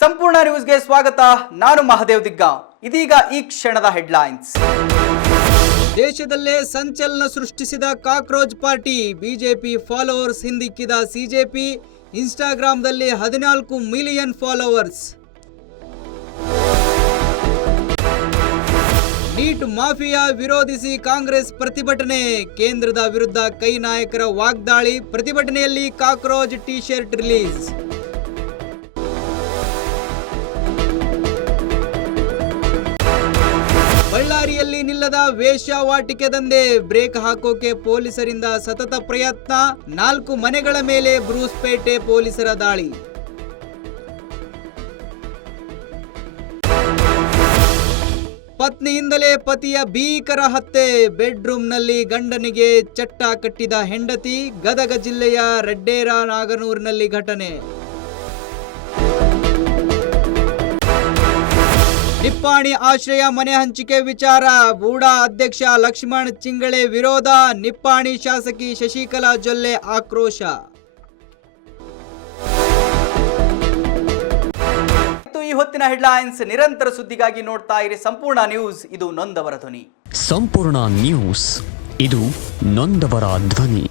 ಸಂಪೂರ್ಣ ನ್ಯೂಸ್ಗೆ ಸ್ವಾಗತ. ನಾನು ಮಹದೇವ್ ದಿಗ್ಗಾಂವ್. ಇದೀಗ ಈ ಕ್ಷಣದ ಹೆಡ್ಲೈನ್ಸ್. ದೇಶದಲ್ಲೇ ಸಂಚಲನ ಸೃಷ್ಟಿಸಿದ ಕಾಕ್ರೋಚ್ ಪಾರ್ಟಿ. ಬಿಜೆಪಿ ಫಾಲೋವರ್ಸ್ ಹಿಂದಿಕ್ಕಿದ ಸಿಜೆಪಿ. ಇನ್ಸ್ಟಾಗ್ರಾಂದಲ್ಲಿ 14 ಮಿಲಿಯನ್ ಫಾಲೋವರ್ಸ್. ನೀಟ್ ಮಾಫಿಯಾ ವಿರೋಧಿಸಿ ಕಾಂಗ್ರೆಸ್ ಪ್ರತಿಭಟನೆ. ಕೇಂದ್ರದ ವಿರುದ್ಧ ಕೈ ನಾಯಕರ ವಾಗ್ದಾಳಿ. ಪ್ರತಿಭಟನೆಯಲ್ಲಿ ಕಾಕ್ರೋಚ್ ಟಿ ಶರ್ಟ್ ರಿಲೀಸ್. ಬಳ್ಳಾರಿಯಲ್ಲಿ ನಿಲ್ಲದ ವೇಶ್ಯಾವಾಟಿಕೆ ದಂಧೆ. ಬ್ರೇಕ್ ಹಾಕೋಕೆ ಪೊಲೀಸರಿಂದ ಸತತ ಪ್ರಯತ್ನ. 4 ಮನೆಗಳ ಮೇಲೆ ಬ್ರೂಸ್ಪೇಟೆ ಪೊಲೀಸರ ದಾಳಿ. ಪತ್ನಿಯಿಂದಲೇ ಪತಿಯ ಭೀಕರ ಹತ್ಯೆ. ಬೆಡ್ರೂಮ್ನಲ್ಲಿ ಗಂಡನಿಗೆ ಚಟ್ಟ ಕಟ್ಟಿದ ಹೆಂಡತಿ. ಗದಗ ಜಿಲ್ಲೆಯ ರೆಡ್ಡೇರ ನಾಗನೂರಿನಲ್ಲಿ ಘಟನೆ. ನಿಪ್ಪಾಣಿ ಆಶ್ರಯ ಮನೆ ಹಂಚಿಕೆ ವಿಚಾರ. ಬೂಡಾ ಅಧ್ಯಕ್ಷ ಲಕ್ಷ್ಮಣ್ ಚಿಂಗಳೆ ವಿರೋಧ. ನಿಪ್ಪಾಣಿ ಶಾಸಕಿ ಶಶಿಕಲಾ ಜೊಲ್ಲೆ ಆಕ್ರೋಶ. ಈ ಹೊತ್ತಿನ ಹೆಡ್ಲೈನ್ಸ್. ನಿರಂತರ ಸುದ್ದಿಗಾಗಿ ನೋಡ್ತಾ ಇರಿ ಸಂಪೂರ್ಣ ನ್ಯೂಸ್. ಇದು ನೊಂದವರ ಧ್ವನಿ. ಸಂಪೂರ್ಣ ನ್ಯೂಸ್, ಇದು ನೊಂದವರ ಧ್ವನಿ.